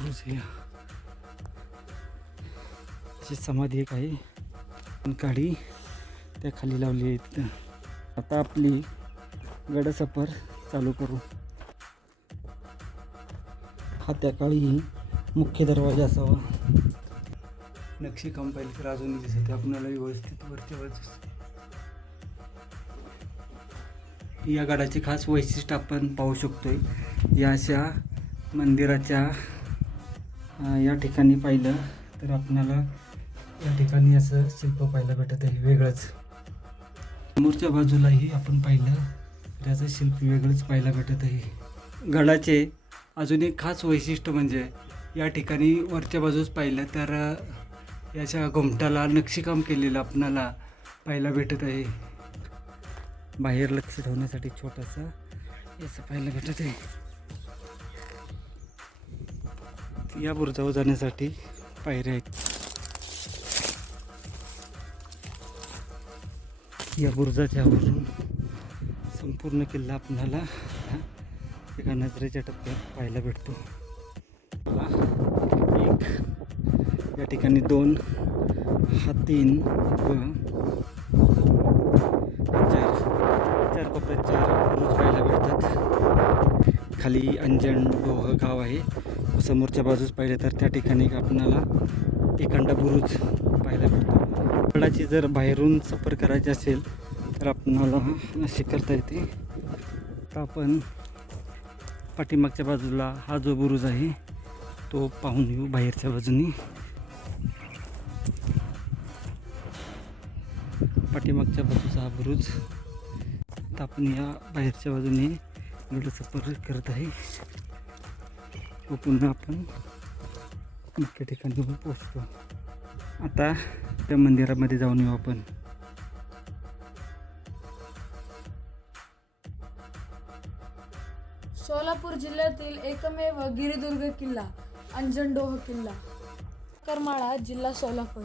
बुरुज आहे समाधी एक आहे. काढी. त्या खाली लावली आहे तिथं आता आपली गडसफर चालू करू. हा त्या काळी मुख्य दरवाजा असावा. नक्षी कंपाईल तर अजूनही दिसते आपल्याला व्यवस्थित वरच्या बाजूस या गडाचे खास वैशिष्ट्य आपण पाहू शकतोय. या अशा मंदिराच्या या ठिकाणी पाहिलं तर आपणाला या ठिकाणी असं शिल्प पाहायला भेटत आहे वेगळंच. समोरच्या बाजूलाही आपण पाहिलं तर याचं शिल्प वेगळंच पाहायला भेटत आहे. गडाचे अजून एक खास वैशिष्ट्य म्हणजे या ठिकाणी वरच्या बाजूस पाहिलं तर याच्या घुमटाला नक्षीकाम केलेलं आपणाला पाहायला भेटत आहे. बाहेर लक्ष ठेवण्यासाठी छोटासा याचं पाहायला भेटत आहे. या बुरुजावर जाण्यासाठी पायऱ्या आहेत. या बुरुजाच्यावरून संपूर्ण किल्ला आपणाला एका नजरेच्या टप्प्यात पाहायला भेटतो. मला एक या ठिकाणी दोन हा तीन व चार चार कपड्यात चार बुरुज पाहायला भेटतात. खाली अंजण डोह गाव आहे. समोरच्या बाजूस पाहिलं तर त्या ठिकाणी आपणाला एखादा बुरुज पाहायला मिळतो. गडाची जर बाहेरून सफर करायची असेल तर आपणाला अशी करता येते. तर आपण पाठीमागच्या बाजूला हा जो बुरुज आहे तो पाहून येऊ बाहेरच्या बाजूनी. पाठीमागच्या बाजूचा हा बुरुज. तर आपण या बाहेरच्या बाजूने गड सफर करत आहे. व पुन्हा आपण मुख्य ठिकाणी पोचतो आता त्या मंदिरामध्ये जाऊन येऊ आपण. सोलापूर जिल्ह्यातील एकमेव गिरिदुर्ग किल्ला अंजनडोह किल्ला करमाळा जिल्हा सोलापूर.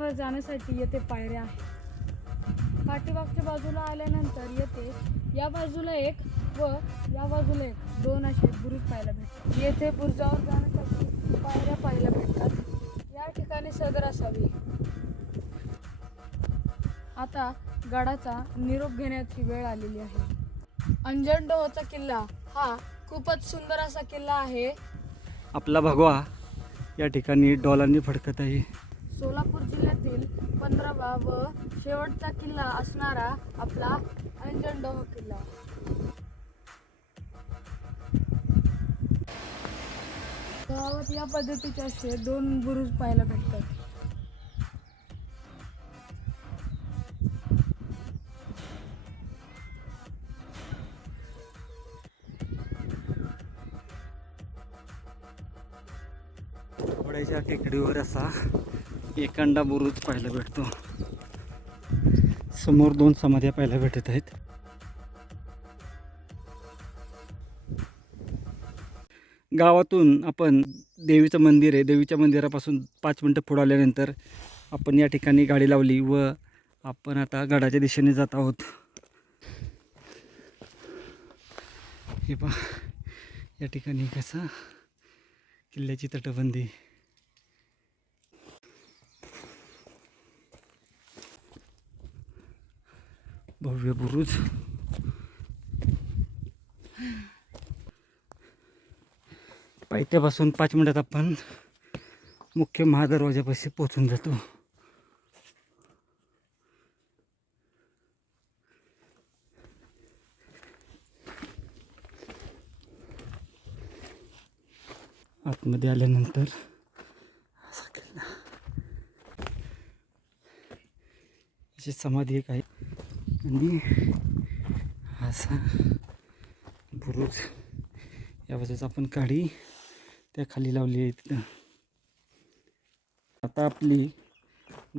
वर जाण्यासाठी येथे पायऱ्या आहेत. पाठीमागच्या बाजूला आल्यानंतर येथे या बाजूला एक व या बाजूला एक दोन असे बुरुज पाहायला भेटतात. येथे बुरुजावर जाण्यासाठी पायऱ्या पाहायला भेटतात. या ठिकाणी सदर असावी. आता गडाचा निरोप घेण्याची वेळ आलेली आहे. अंजनडोहचा किल्ला हा खूपच सुंदर असा किल्ला आहे. आपला भगवा या ठिकाणी डॉलांनी फडकत आहे. सोलापूर जिल्ह्यातील पंधरावा व शेवटचा किल्ला असणारा आपला अंजनडोह किल्ला. गावात या पद्धतीचे असे दोन बुरुज पाहायला भेटतात. घोड्याच्या टेकडीवर असा एकांडा बुरुज पाहायला भेटतो. समोर दोन समाध्या पाहायला भेटत आहेत. गावातून आपण देवीचं मंदिर आहे. देवीच्या मंदिरापासून पाच मिनटं पुढं आल्यानंतर आपण या ठिकाणी गाडी लावली व आपण आता गडाच्या दिशेने जात आहोत. हे पा या ठिकाणी कसं किल्ल्याची तटबंदी. भव्य बुरुज. त्यापासून पाच मिनटात आपण मुख्य महादरवाजापाशी पोचून जातो. आतमध्ये आल्यानंतर असा किल्ला. अशी समाधी एक आहे. आणि असा बुरुज या बाजूचा आपण काढी त्या खाली लावली आहे तिथं आता आपली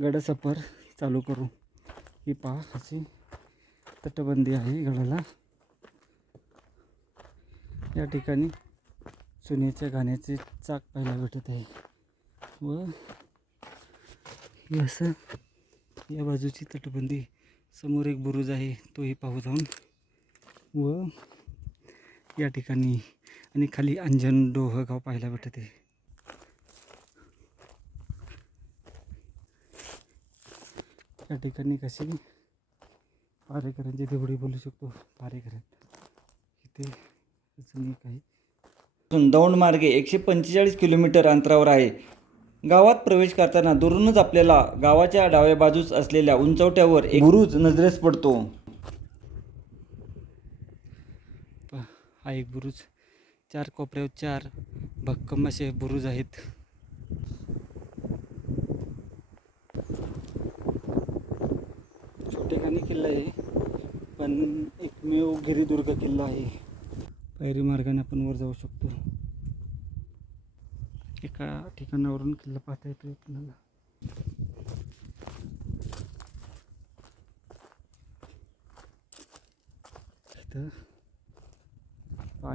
गडसफर चालू करू. ही पहा अशी तटबंदी आहे गडाला. या ठिकाणी सोन्याच्या गाण्याचे चाक पाहायला भेटत आहे. व असं या बाजूची तटबंदी. समोर एक बुरुज आहे तोही पाहू जाऊन. व या ठिकाणी आणि खाली अंजन डोह गाव पाहायला भेटत आहे. या ठिकाणी कशी पारेकरांची देवडी बोलू शकतो? पारेकरां. इथे अजून एक आहे. दौंड मार्गे एकशे पंचेचाळीस किलोमीटर अंतरावर आहे. गावात प्रवेश करताना दुरूनच आपल्याला गावाच्या डाव्या बाजूस असलेल्या उंचवट्यावर एक बुरुज नजरेस पडतो. हा एक बुरुज. चार कोपऱ्यावर चार भक्कम असे बुरुज आहेत. छोटेखानी किल्ला आहे पण एकमेव गिरिदुर्ग किल्ला आहे. पायरी मार्गाने आपण वर जाऊ शकतो. एका ठिकाणावरून किल्ला पाहता येतो आपल्याला इथं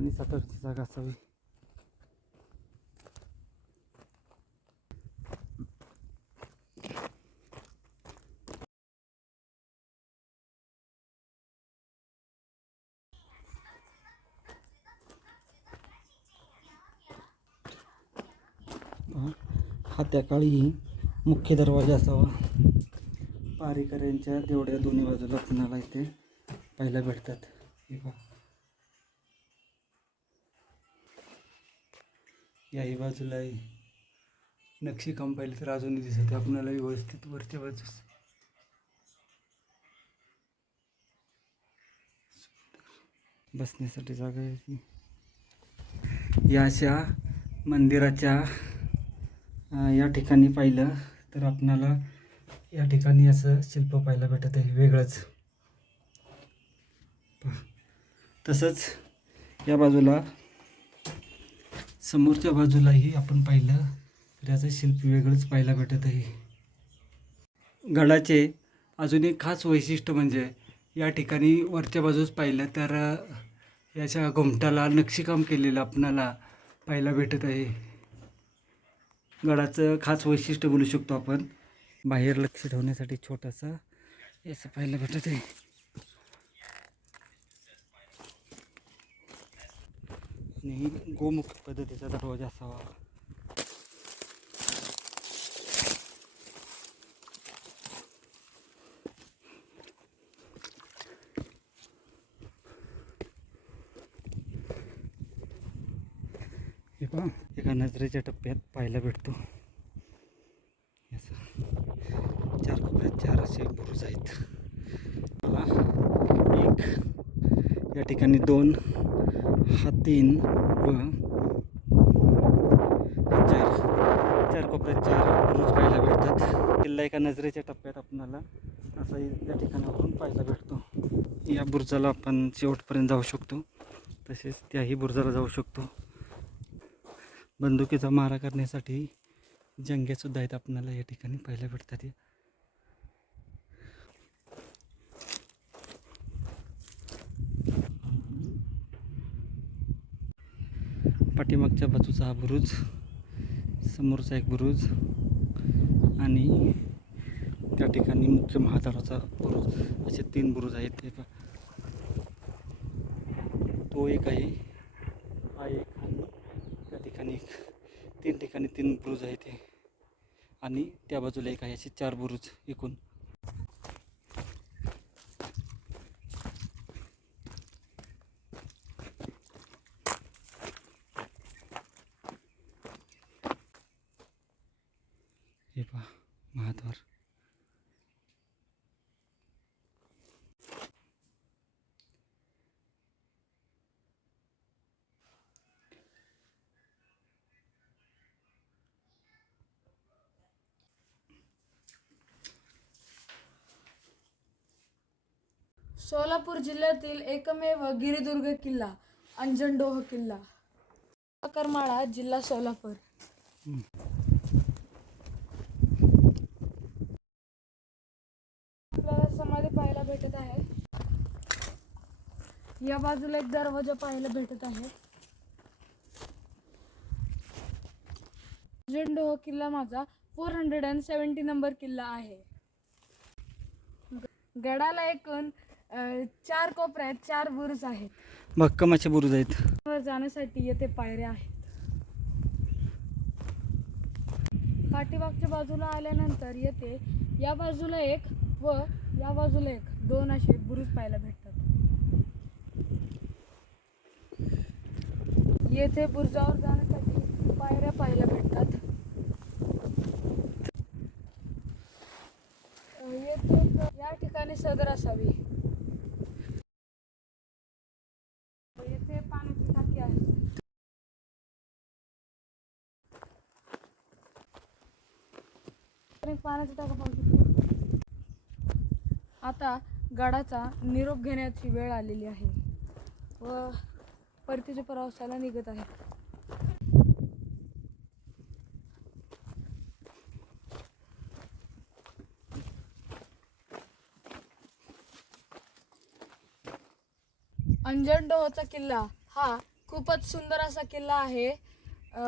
पाणी साठवण्याची जागा असावी. हा त्या काळी मुख्य दरवाजा असावा. पारेकऱ्यांच्या तेवढ्या दोन्ही बाजूला कुणाला इथे पाहायला भेटतात? याही बाजूला आहे नक्षीकाम पाहिलं तर अजूनही दिसत आहे. व्यवस्थित वरच्या बाजूस. बसण्यासाठी जागा आहे या अशा मंदिराच्या या ठिकाणी पाहिलं तर आपणाला या ठिकाणी असं शिल्प पाहायला भेटत आहे. वेगळंच. तसंच या बाजूला समोरच्या बाजूलाही आपण पाहिलं तर याचं शिल्प वेगळंच पाहायला भेटत आहे. गडाचे अजून एक खास वैशिष्ट्य म्हणजे या ठिकाणी वरच्या बाजूस पाहिलं तर याच्या घुमटाला नक्षीकाम केलेलं आपणाला पाहायला भेटत आहे. गडाचं खास वैशिष्ट्य बोलू शकतो आपण. बाहेर लक्ष ठेवण्यासाठी छोटासा याचं पाहायला भेटत आहे. आणि गोमुख पद्धतीचा दरवाजा असावा. हे पहा एका नजरेच्या टप्प्यात पाहायला भेटतो. याचा चार कोपऱ्यात चार असे बुरुज आहेत. मला एक. या ठिकाणी दोन. तीन व चार चार कोपऱ्यात चार बुरुज पाहायला भेटतात. किल्ला एका नजरेच्या टप्प्यात आपणाला असा या ठिकाणावरून पाहायला भेटतो. या बुरजाला आपण शेवटपर्यंत जाऊ शकतो. तसेच त्याही बुरजाला जाऊ शकतो. बंदुकीचा मारा करण्यासाठी जंग्यासुद्धा आहेत आपणाला या ठिकाणी पाहायला भेटतात. पाठीमागच्या बाजूचा हा बुरुज समोरचा एक बुरुज आणि त्या ठिकाणी मुख्य महाद्वाराचा बुरुज. असे तीन बुरुज आहेत ते तो एक आहे हा एक आणि त्या ठिकाणी एक. तीन ठिकाणी तीन बुरुज आहेत ते आणि त्या बाजूला एक आहे असे चार बुरुज एकूण हे पहा महाद्वार सोलापूर जिल्ह्यातील एकमेव गिरिदुर्ग किल्ला अंजनडोह किल्ला. करमाळा जिल्हा सोलापूर. आपल्याला समाधी पाहायला भेटत आहे. या बाजूला एक दरवाजा पाहायला भेटत आहे. अंजनडोह किल्ला माझा four hundred and seventy number किल्ला आहे. गडाला एकूण अ, चार कोपऱ्यात चार बुरुज आहेत. भक्कम असे बुरुज आहेत. वर जाण्यासाठी येथे पायऱ्या आहेत. पाठीमागच्या बाजूला आल्यानंतर येथे या बाजूला एक व या बाजूला एक दोन असे बुरुज पाहायला भेटतात. येथे बुरुजावर जाण्यासाठी पायऱ्या पाहायला भेटतात. अ, येथे या ठिकाणी सदर असावी येथे पाण्याची टाकी आहे तर एक पाण्याचा टाका पाहू शकतो. आता गडाचा निरोप घेण्याची वेळ आलेली आहे. व परतीच्या प्रवासाला निघत आहे. अंजनडोहचा किल्ला हा खूपच सुंदर असा किल्ला आहे.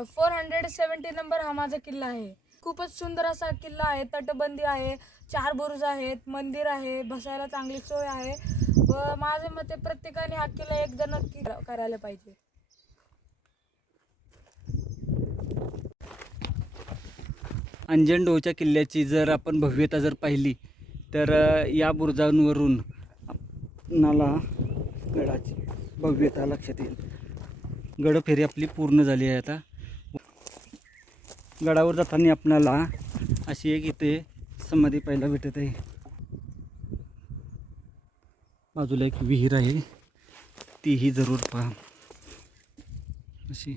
फोर हंड्रेड सेवन्टी नंबर हा माझा किल्ला आहे. खूपच सुंदर असा किल्ला आहे तटबंदी आहे चार बुरुज आहेत मंदिर आहे बसायला चांगली सोय आहे. व माझ्या मते प्रत्येकाने हा किल्ला एकदा नक्की करायला पाहिजे. अंजनडोच्या किल्ल्याची जर आपण भव्यता जर पाहिली तर या बुरुजांवरून आपणाला गडाची भव्यता लक्षात येईल. गडफेरी आपली पूर्ण झाली आहे आता. गडावर जाताना आपणाला अशी एक इथे समाधी पाहायला भेटत. आहे बाजूला एक विहीर आहे. तीही जरूर पहा. अशी.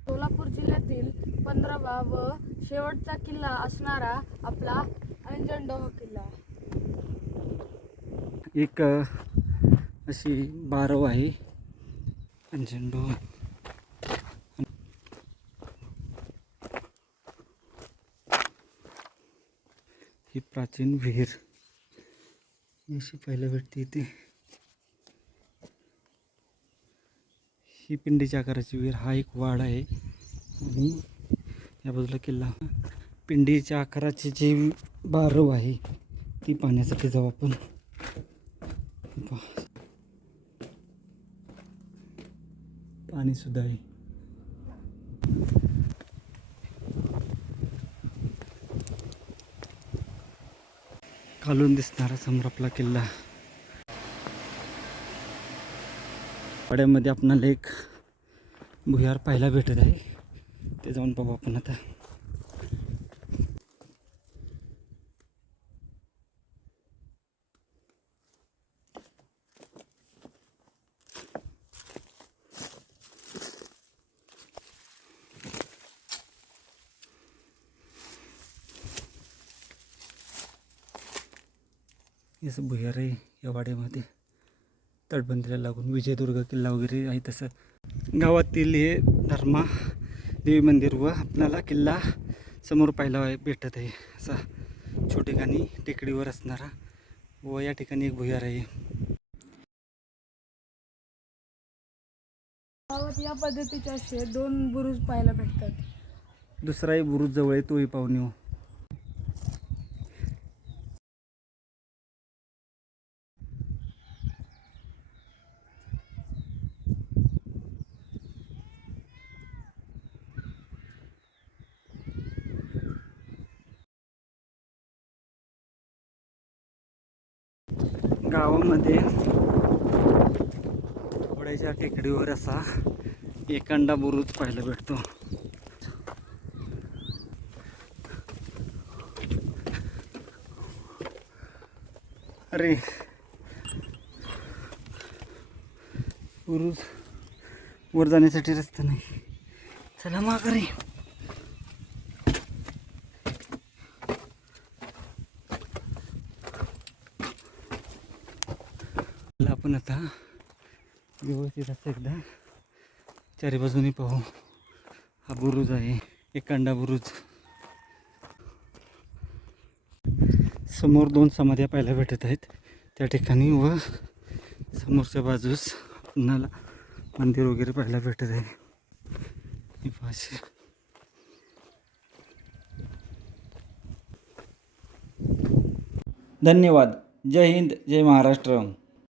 सोलापूर जिल्ह्यातील पंधरावा व शेवटचा किल्ला असणारा आपला अंजनडोह किल्ला एक अशी बारव आहे. अंजनडो ही प्राचीन विहीर. अशी पाहायला भेटते इथे ही पिंडीच्या आकाराची विहीर. हा एक वाड आहे. आणि या बाजूला किल्ला. पिंडीच्या आकाराची जी बारव आहे ती पाहण्यासाठी जाऊ आपण. पाणीसुद्धा आहे. खालून दिसणारा समोर आपला किल्ला. पाड्यामध्ये आपणाला एक भुयार पाहायला भेटत आहे. ते जाऊन पाहू आपण आता. असं भुयार आहे या वाड्यामध्ये तटबंदीला लागून विजयदुर्ग किल्ला वगैरे आहे तसं. गावातील हे धर्मा देवी मंदिर व आपल्याला किल्ला समोर पाहायला भेटत आहे. असा छोटेखानी टेकडीवर असणारा व या ठिकाणी एक भुयार आहे. गावात या पद्धतीचे असे दोन बुरुज पाहायला भेटतात. दुसराही बुरुज जवळ आहे तोही पाहून येऊ गावामध्ये थोड्याच्या टेकडीवर असा एकांडा बुरुज पाहायला भेटतो. अरे. बुरुज वर जाण्यासाठी रस्ता नाही. चला माग अरे आपण आता व्यवस्थित असं एकदा चारी बाजूनी पाहू. हा बुरुज आहे एकांडा बुरुज. समोर दोन समाध्या पाहायला भेटत आहेत. त्या ठिकाणी व समोरच्या बाजूस पुन्हाला मंदिर वगैरे पाहायला भेटत आहे. ही धन्यवाद. जय हिंद जय महाराष्ट्र.